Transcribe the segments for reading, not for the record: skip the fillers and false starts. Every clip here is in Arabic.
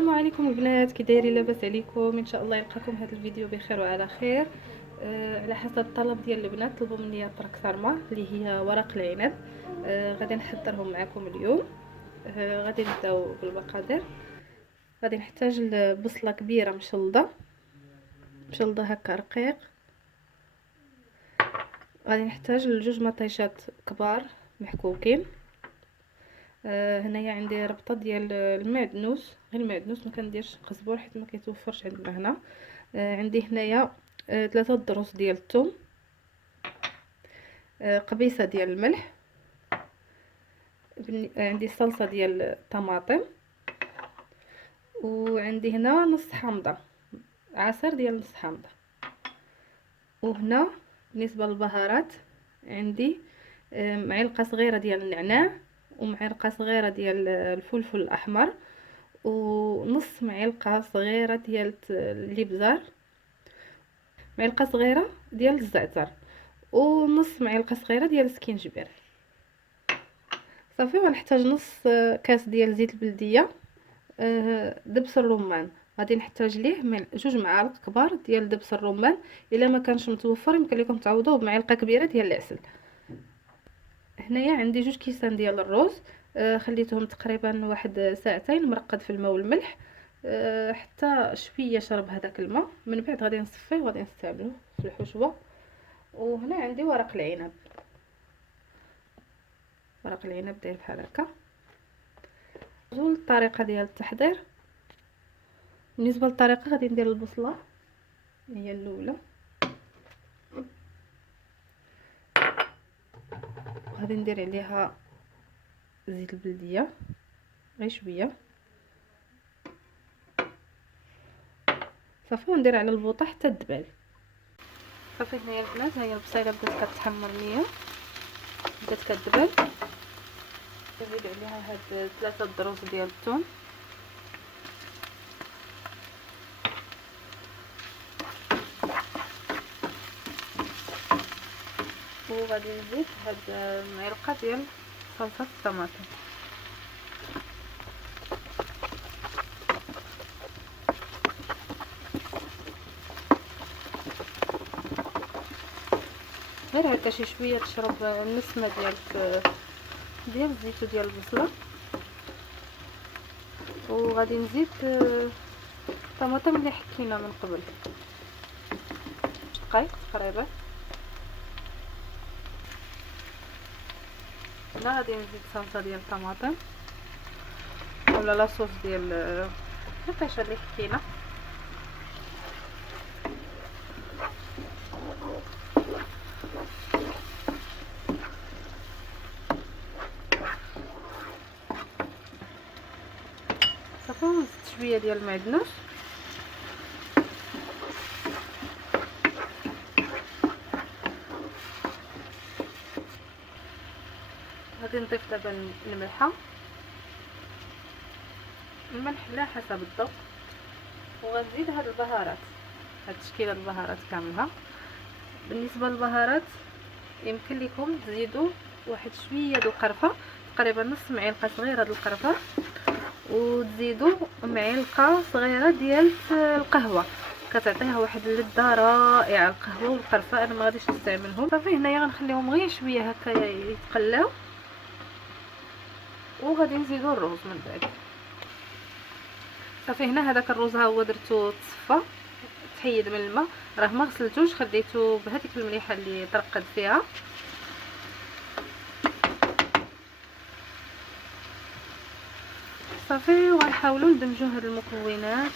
السلام عليكم البنات، كي دايرين؟ لاباس عليكم؟ ان شاء الله يلقاكم هذا الفيديو بخير وعلى خير. على حسب الطلب ديال البنات طلبوا مني طرق صارمه اللي هي ورق العنب. غادي نحضرهم معكم اليوم. غادي نبداو بالمقادير. غادي نحتاج بصله كبيره مشلضه هكا رقيق. غادي نحتاج جوج مطيشات كبار محكوكين. هنايا عندي ربطه ديال المعدنوس، غير المعدنوس، ما كنديرش قزبور حيت ما كيتوفرش عندنا هنا. عندي هنايا 3 ضروس ديال الثوم، قبيصه ديال الملح، عندي صلصه ديال الطماطم، وعندي هنا نص حامضه، عصير ديال نص حامضه. وهنا بالنسبه للبهارات عندي معلقه صغيره ديال النعناع، ومعلقه صغيره ديال الفلفل الاحمر، ونص معلقه صغيره ديال الابزار، معلقه صغيره ديال الزعتر، ونص معلقه صغيره ديال السكينجبير. صافي. ونحتاج نص كاس ديال زيت البلديه. دبس الرمان غادي نحتاج ليه جوج معالق كبار ديال دبس الرمان. الا ما كانش متوفر يمكن لكم تعوضوه بمعلقه كبيره ديال العسل. هنايا عندي جوج كيسان ديال الرز. خليتهم تقريبا واحد ساعتين مرقد في الماء والملح حتى شويه شرب هذاك الماء. من بعد غادي نصفيه وغادي نستعملوه في الحشوه. وهنا عندي ورق العنب. ورق العنب داير بحال هكا. نجيو للطريقه ديال التحضير. بالنسبه للطريقه غادي ندير البصله هي الاولى، وغادي ندير عليها زيت البلديه غير شويه صافي، وندير على البوطه حتى تدبل. صافي. هنايا البنات، هي البصيله بدات كتحمر ليا، بدات كتدبل. نزيد عليها هاد 3 ضروس ديال الثوم، وغادي نزيد هاد المعلقه ديال صلصه الطماطم. غير هكا شي شويه تشرب النسمه ديال الزيت وديال البصله. وغادي نزيد الطماطم اللي حكينا من قبل، دقائق تقريبا. هنا غادي نزيد صلصه ديال الطماطم ولا لاصوص ديال الطيشه اللي حكينا. صافي. ونزيد شويه ديال المعدنوس. غادي نضيف دابا الملحه، الملح على حسب الذوق. وغنزيد هاد البهارات، هاد تشكيله البهارات كاملها. بالنسبه للبهارات يمكن لكم تزيدوا واحد شويه د القرفه، تقريبا نص معلقه صغيره د القرفه، وتزيدوا معلقه صغيره ديال القهوه، كتعطيها واحد اللذه رائعه. القهوه والقرفه انا ما غاديش نستعملهم. صافي. هنايا غنخليهم غير شويه هكا يتقلاو، وغادي نزيدوا الرز من بعد. صافي. هنا هذاك الرز ها هو درتو تصفى، تحيد من الماء، راه ما غسلتوش، خديته بهذيك المليحه اللي ترقد فيها. صافي. وغنحاولوا ندمجوا هاد المكونات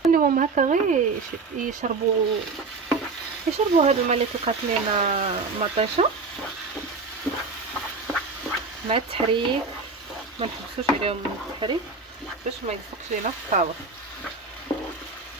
نخليوهم هكا غير يشربوا هاد الماء اللي طلقات لينا مطيشه مع التحريك. ما نحبسوش عليهم من التحريك باش ما يلصقش لينا في الطاوه.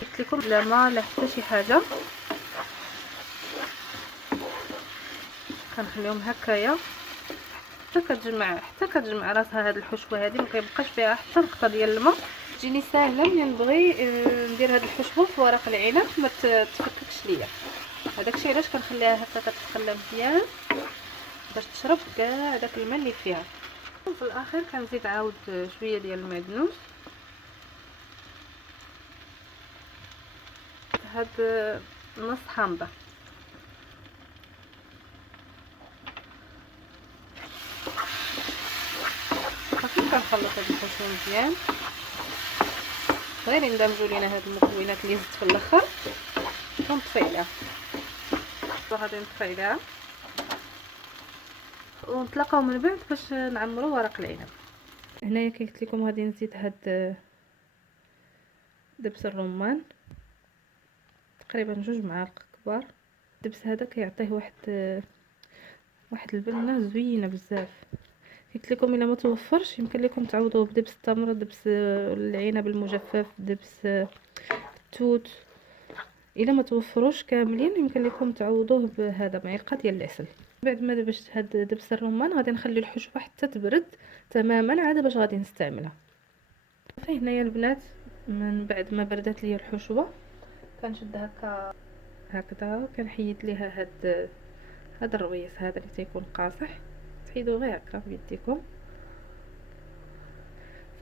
قلت لكم لا ما لا حتى شي حاجه، كنخليهم هكايا حتى كتجمع راسها هاد الحشوه هادي، ما كيبقاش فيها حتى نقطه ديال الماء. تجيني ساهله ملي نبغي ندير هاد الحشوه في ورق العنب ما تفككش ليا. هداكشي علاش كنخليها هكا كتخلى مزيان باش تشرب كاع داك الماء اللي فيها. وفي الاخير كنزيد عاود شويه ديال المعدنوس. هاد نص حامضه. صافي كنخلط هاد الحشو مزيان غير يندمجوا لينا هاد المكونات اللي زدت في الاخر ونطفي عليها. غادي نطفي عليها ونتلاقاو من بعد باش نعمروا ورق العنب. هنايا كي قلت لكم غادي نزيد هاد دبس الرمان تقريبا 2 معالق كبار. الدبس هذا كيعطيه واحد البنه زوينه بزاف. قلت لكم الا ما توفرش يمكن لكم تعوضوه بدبس التمر، دبس العنب المجفف، دبس التوت. الا ما توفروش كاملين يمكن لكم تعوضوه بهذا معلقه ديال العسل. بعد ما دبشت هاد دبس الرمان غادي نخلي الحشوه حتى تبرد تماما عاد باش غادي نستعملها. صافي هنايا البنات من بعد ما بردت لي الحشوه كنشد هكذا كنحيد ليها هاد الرويس هذا اللي تيكون قاصح، تحيدوه غير هكا بيديكم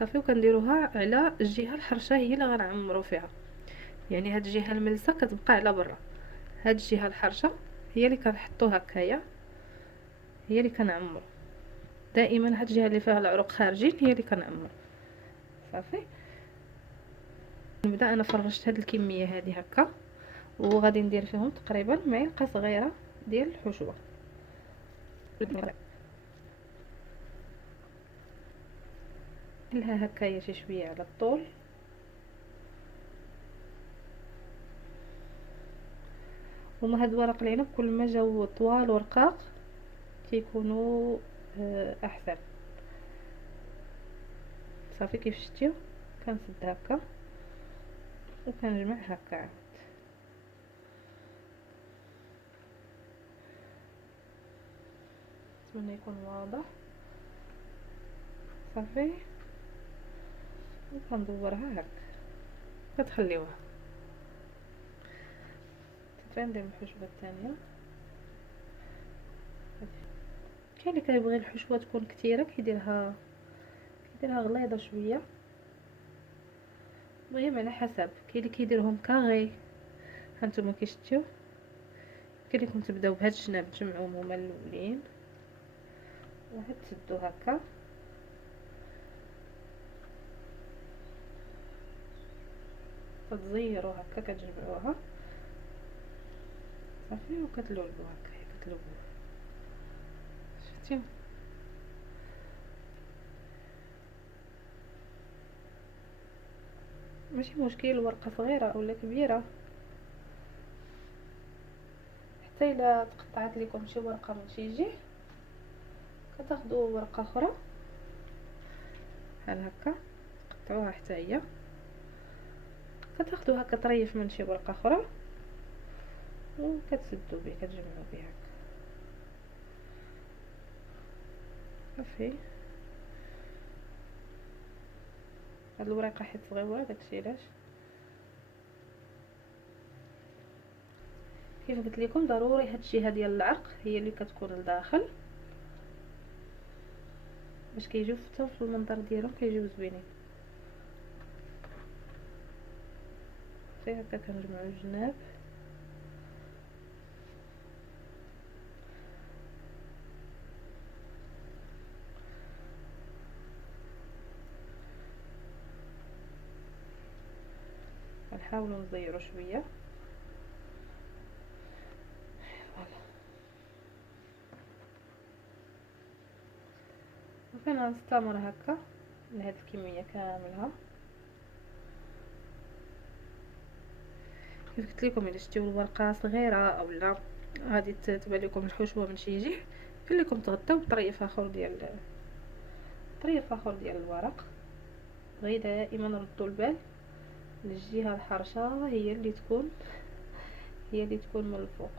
صافي. وكنديروها على الجهه الحرشه هي اللي غنعمروا فيها، يعني هاد الجهه الملسه كتبقى على برا، هاد الجهه الحرشه هي اللي كنحطو هكايا، هي اللي كنعمروا دائما. هاد الجهه اللي فيها العروق خارجين هي اللي كنعمر. صافي نبدا انا فرشت هاد الكميه هذه هكا وغادي ندير فيهم تقريبا معلقه صغيره ديال الحشوه. لها هكايا شي شويه على الطول. هما هاد ورق العنب كل ما جاو طوال ورقاق كيكونوا احسن. صافي كيف شتيو كنسد هكا وكنجمع هكا. نتمنى يكون واضح. صافي وكندورها هكا كتخليوها. تندير الحشوه الثانيه. كاين اللي كيبغي الحشوه تكون كثيره كيديرها غليظه شويه، المهم على حسب. كاين اللي كيديرهم كاغي هانتوما كيشتيو. كاين لكم تبداو بهاد الجناب تجمعوهم هما الاولين وهاد تسدو هكا كتزيروا هكا كتجمعوها صافي وكتلولبوا هكا كتلولبوا. شفتيو ماشي مشكل الورقه صغيره اولا كبيره، حتى الا تقطعت لكم شي ورقه من شي جهه كتاخذوا ورقه اخرى بحال هكا تقطعوها حتى هي، كتاخذوا هكا طريف من شي ورقه اخرى وكتسدوا به كتجمعوا به هكا صافي. هاد الورقه حيت صغيره داكشي علاش. كيف قلت لكم ضروري هاد الجهه ديال العرق هي اللي كتكون لداخل باش كيجيو حتى في المنظر ديالهم كيجيو زوينين. صافي هكا كنجمعوا الجناب. نحاولوا نزيروا شويه فوالا. وفينا نستمر هكا لهاد الكميه كاملها. كيف قلت لكم الا شتيو الورقه صغيره اولا غادي تبان لكم الحشوه من شي جهه يمكن لكم تغطيو بطريف اخر ديال الورق. غير دائما ردوا البال للجهه الحرشه هي اللي تكون من الفوق.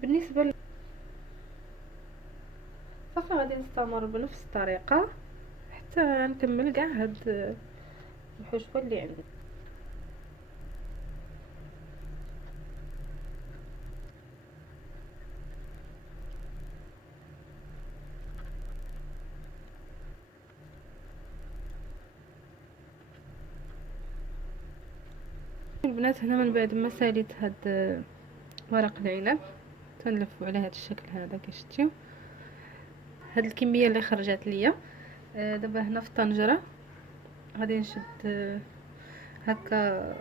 بالنسبه صافي غادي نستمر بنفس الطريقه حتى نكمل كاع هاد الحشوه اللي عندي. البنات هنا من بعد ما ساليت هاد ورق العنب تنلفو على هاد الشكل هذا كشتيو هاد الكميه اللي خرجت ليا. دابا هنا في الطنجره غادي نشد هكا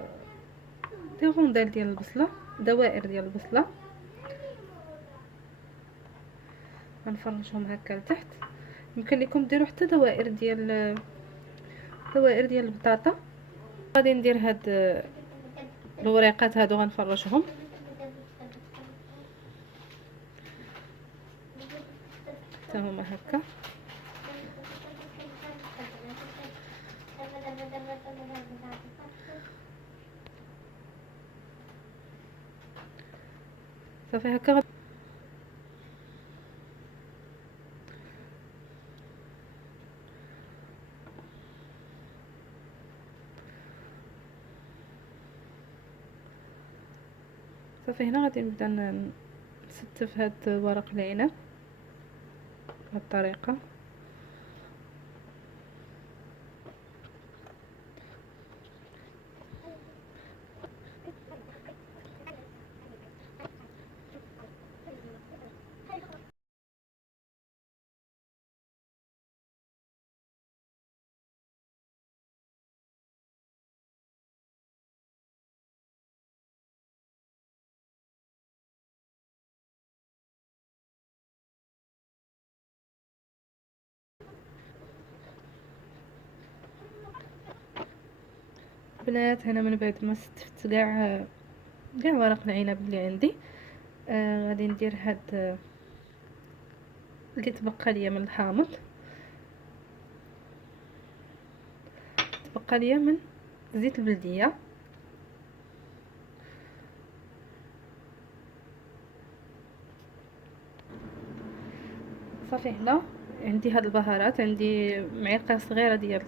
دي غوندال ديال البصله، دوائر ديال البصله، غنفرشهم هكا لتحت. يمكن لكم ديروا حتى دوائر ديال البطاطا. غادي ندير هاد الوريقات هادو غنفرشهم حتى هما هكا. صافي هكا صافي. هنا غادي نبدا نستف هاد ورق العنب بهاد الطريقه. بنات هنا من بعد ما استفت كاع ورق العنب اللي عندي، غادي ندير هاد اللي تبقى ليا من الحامض، تبقى ليا من زيت البلديه. صافي هنا عندي هاد البهارات، عندي معلقه صغيره ديال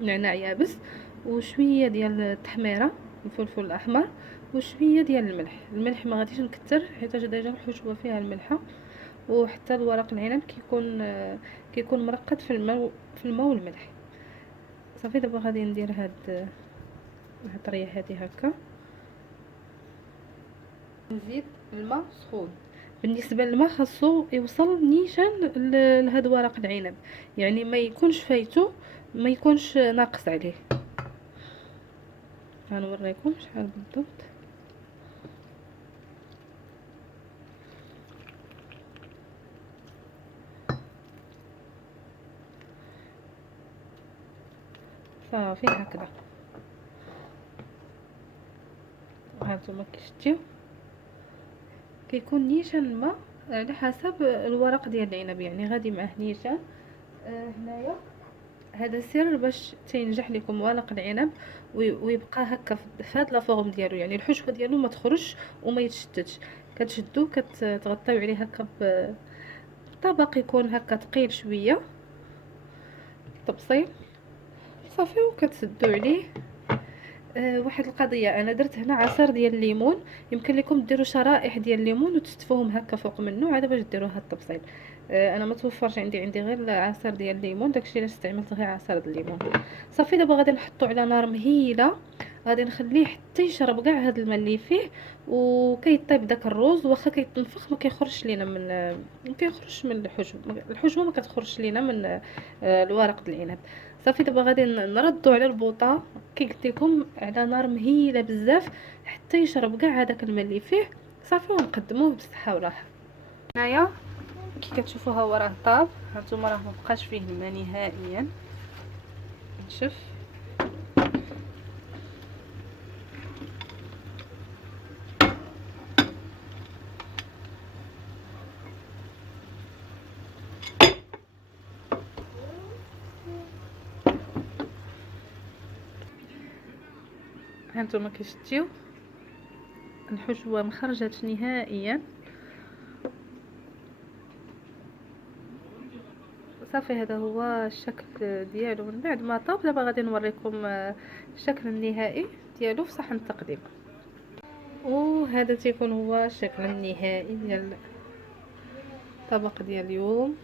نعناع يابس، وشويه ديال التحميره الفلفل الاحمر، وشويه ديال الملح ما غاديش نكتر حيت ديجا الحشوه فيها الملحه. وحتى الورق العنب كيكون مرقد في الماء والملح. صافي دابا غادي ندير هاد الطريه هذه هكا، نزيد الماء سخون. بالنسبه للماء خاصو يوصل نيشان لهاد ورق العنب، يعني ما يكونش فايتو، ما يكونش ناقص عليه. غنوريكم شحال بالضبط. صافي هكذا هانتوما كشتيو كيكون نيشان الماء على حسب الورق ديال العنب، يعني غادي معاه نيشان. هنايا هذا سر باش تينجح لكم ورق العنب ويبقى هكا في هاد لا فورم ديالو، يعني الحشوه ديالو ما تخرجش وما يتشتتش. كتشدو كتغطيو عليه هكا بطبق يكون هكا ثقيل شويه طبسيل. صافي وكتسدو عليه. واحد القضيه، انا درت هنا عصير ديال الليمون، يمكن لكم ديروا شرائح ديال الليمون وتستفوهم هكا فوق منه عاد باش ديروا هاد التبصيل. انا ما توفرش عندي غير عصير ديال الليمون، داكشي علاش استعملت غير عصير ديال الليمون. صافي دابا غادي نحطو على نار مهيله، غادي نخليه حتى يشرب كاع هاد الماء اللي فيه، وكيطيب داك الروز. واخا كيتنفخ ما كيخرجش لينا ما كيخرجش من الحشوه ما كتخرجش لينا من الورق ديال العنب. صافي دابا غادي نردو على البوطه كي قلت لكم على نار مهيله بزاف حتى يشرب كاع هذاك الماء اللي فيه. صافي ونقدموه بالصحه والراحه. هنايا كي كتشوفوا ها هو راه طاب، هانتوما راه مبقاش فيه الماء نهائيا. نشف هانتوما كيشتيو الحشوه مخرجتش نهائيا. صافي هذا هو الشكل ديالو من بعد ما طاب. دابا غادي نوريكم الشكل النهائي ديالو في صحن التقديم. وهذا تيكون هو الشكل النهائي ديال الطبق ديال اليوم.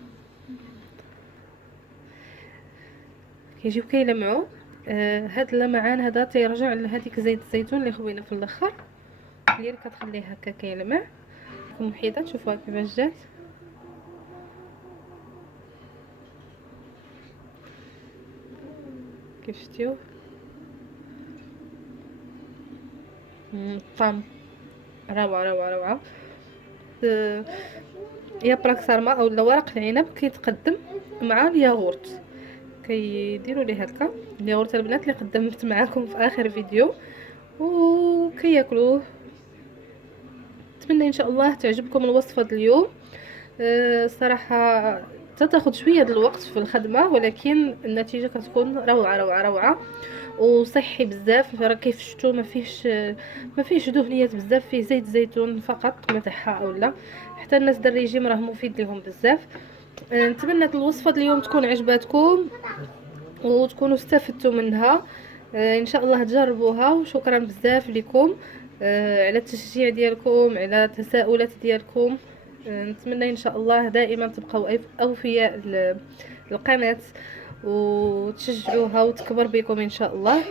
كيجيو كيلمعوا هاد اللمعان هذا تيرجع لهذيك زيت الزيتون اللي خوينا في الاخر، اللي كتخليه هكا كيلمع. محيده شوفوها كيفاش جات، كيف شفتيو طعم روعه روعه روعه. يا براك سارما اولا ورق العنب كيتقدم مع الياغورت، كيديروا ليه هكا الياغورت البنات اللي قدمت معاكم في اخر فيديو وكياكلوه. نتمنى ان شاء الله تعجبكم الوصفه اليوم. صراحه تاخذ شويه د الوقت في الخدمه، ولكن النتيجه كتكون روعه روعه روعه وصحي بزاف. راه كيف شفتوا ما فيهش دهنيات بزاف، فيه زيت زيتون فقط متاعها اولا. حتى الناس د الريجيم راه مفيد لهم بزاف. نتمنى الوصفه اليوم تكون عجباتكم وتكونوا استفدتوا منها. ان شاء الله تجربوها، وشكرا بزاف لكم على التشجيع ديالكم، على التساؤلات ديالكم. نتمنى ان شاء الله دائما تبقوا اوفياء للقناه وتشجعوها وتكبر بكم ان شاء الله.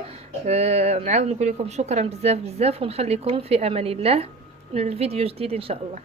نعاود نقول لكم شكرا بزاف بزاف، ونخليكم في امان الله. الفيديو جديد ان شاء الله.